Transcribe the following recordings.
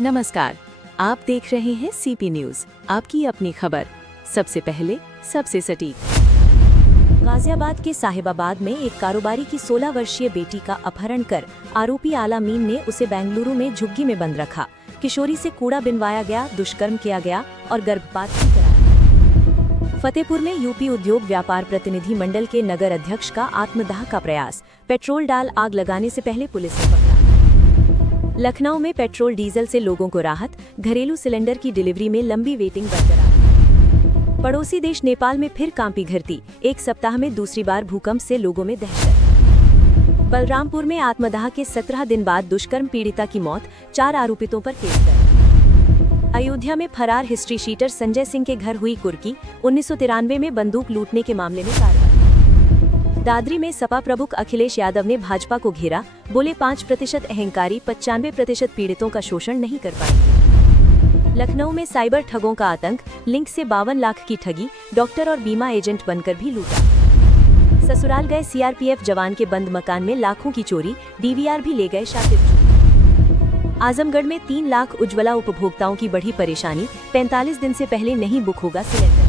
नमस्कार, आप देख रहे हैं सीपी न्यूज, आपकी अपनी खबर। सबसे पहले सबसे सटीक। गाजियाबाद के साहिबाबाद में एक कारोबारी की 16 वर्षीय बेटी का अपहरण कर आरोपी आलामीन ने उसे बेंगलुरु में झुग्गी में बंद रखा। किशोरी से कूड़ा बिनवाया गया, दुष्कर्म किया गया और गर्भपात भी कराया। फतेहपुर में यूपी उद्योग व्यापार प्रतिनिधि मंडल के नगर अध्यक्ष का आत्मदाह का प्रयास, पेट्रोल डाल आग लगाने से पहले पुलिस ने पकड़ा। लखनऊ में पेट्रोल डीजल से लोगों को राहत, घरेलू सिलेंडर की डिलीवरी में लंबी वेटिंग बरकरार। पड़ोसी देश नेपाल में फिर कांपी धरती, एक सप्ताह में दूसरी बार भूकंप से लोगों में दहशत। बलरामपुर में आत्मदाह के 17 दिन बाद दुष्कर्म पीड़िता की मौत, 4 आरोपितों पर केस दर्ज। अयोध्या में फरार हिस्ट्री शीटर संजय सिंह के घर हुई कुर्की, 1993 में बंदूक लूटने के मामले में कार्रवाई। दादरी में सपा प्रमुख अखिलेश यादव ने भाजपा को घेरा, बोले 5% अहंकारी 95% पीड़ितों का शोषण नहीं कर पाएंगे। लखनऊ में साइबर ठगों का आतंक, लिंक से 52 लाख की ठगी, डॉक्टर और बीमा एजेंट बनकर भी लूटा। ससुराल गए सीआरपीएफ जवान के बंद मकान में लाखों की चोरी, डीवीआर भी ले गए शातिर। आजमगढ़ में 3 लाख उज्ज्वला उपभोक्ताओं की बढ़ी परेशानी, 45 दिन से पहले नहीं बुक होगा सिलेंडर।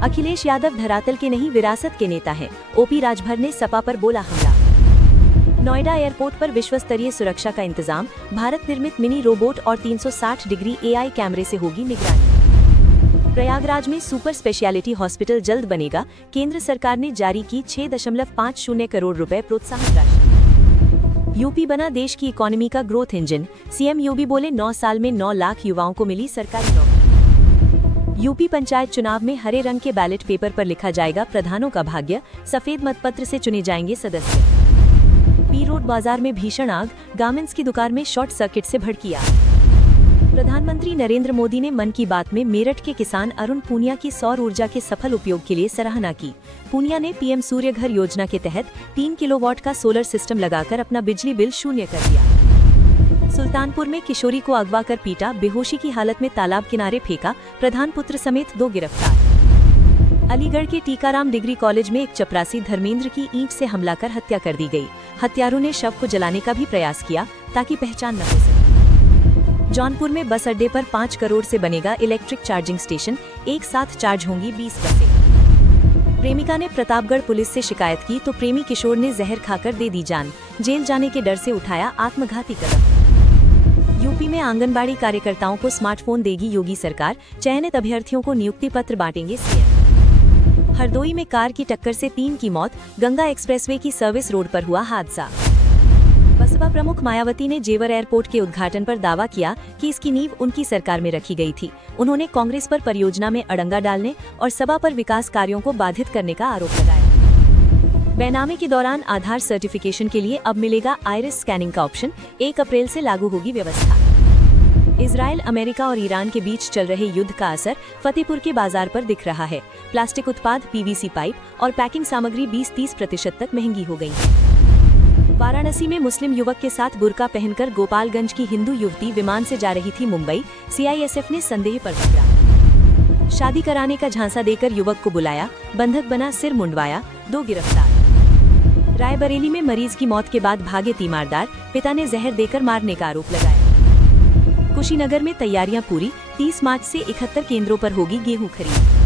अखिलेश यादव धरातल के नहीं विरासत के नेता हैं, ओपी राजभर ने सपा पर बोला हमला। नोएडा एयरपोर्ट पर विश्व स्तरीय सुरक्षा का इंतजाम, भारत निर्मित मिनी रोबोट और 360 डिग्री एआई कैमरे से होगी निगरानी। प्रयागराज में सुपर स्पेशलिटी हॉस्पिटल जल्द बनेगा, केंद्र सरकार ने जारी की 6.50 करोड़ रुपए प्रोत्साहन राशि। यूपी बना देश की इकोनॉमी का ग्रोथ इंजन, सीएम योगी बोले 9 साल में 9 लाख युवाओं को मिली सरकारी नौकरी। यूपी पंचायत चुनाव में हरे रंग के बैलेट पेपर पर लिखा जाएगा प्रधानों का भाग्य, सफेद मतपत्र से चुने जाएंगे सदस्य। पी रोड बाजार में भीषण आग, गारमेंट्स की दुकान में शॉर्ट सर्किट से भड़की आग। प्रधानमंत्री नरेंद्र मोदी ने मन की बात में मेरठ के किसान अरुण पूनिया की सौर ऊर्जा के सफल उपयोग के लिए सराहना की। पूनिया ने पीएम सूर्य घर योजना के तहत 3 किलोवाट का सोलर सिस्टम लगाकर अपना बिजली बिल शून्य कर दिया। सुल्तानपुर में किशोरी को अगवा कर पीटा, बेहोशी की हालत में तालाब किनारे फेंका, प्रधान पुत्र समेत 2 गिरफ्तार। अलीगढ़ के टीकाराम डिग्री कॉलेज में एक चपरासी धर्मेंद्र की ईंट से हमला कर हत्या कर दी गई। हत्यारों ने शव को जलाने का भी प्रयास किया ताकि पहचान न हो सके। जौनपुर में बस अड्डे पर 5 करोड़ से बनेगा इलेक्ट्रिक चार्जिंग स्टेशन, एक साथ चार्ज होंगी 20 बसें। प्रेमिका ने प्रतापगढ़ पुलिस से शिकायत की तो प्रेमी किशोर ने जहर खाकर दे दी जान, जेल जाने के डर से उठाया आत्मघाती कदम। यूपी में आंगनबाड़ी कार्यकर्ताओं को स्मार्टफोन देगी योगी सरकार, चयनित अभ्यर्थियों को नियुक्ति पत्र बांटेंगे सीएम। हरदोई में कार की टक्कर से 3 की मौत, गंगा एक्सप्रेसवे की सर्विस रोड पर हुआ हादसा। बसपा प्रमुख मायावती ने जेवर एयरपोर्ट के उद्घाटन पर दावा किया कि इसकी नींव उनकी सरकार में रखी गई थी। उन्होंने कांग्रेस पर परियोजना में अड़ंगा डालने और सभा पर विकास कार्यों को बाधित करने का आरोप लगाया। बेनामी के दौरान आधार सर्टिफिकेशन के लिए अब मिलेगा आइरिस स्कैनिंग का ऑप्शन, 1 अप्रैल से लागू होगी व्यवस्था। इजराइल, अमेरिका और ईरान के बीच चल रहे युद्ध का असर फतेहपुर के बाजार पर दिख रहा है। प्लास्टिक उत्पाद, पीवीसी पाइप और पैकिंग सामग्री 20-30% तक महंगी हो गई है। वाराणसी में मुस्लिम युवक के साथ बुर्का पहनकर गोपालगंज की हिंदू युवती विमान से जा रही थी मुंबई, सीआईएसएफ ने संदेह पर पकड़ा। शादी कराने का झांसा देकर युवक को बुलाया, बंधक बना, सिर मुंडवाया, 2 गिरफ्तार। रायबरेली में मरीज की मौत के बाद भागे तीमारदार, पिता ने जहर देकर मारने का आरोप लगाया। कुशीनगर में तैयारियां पूरी, 30 मार्च से 71 केंद्रों पर होगी गेहूं खरीद।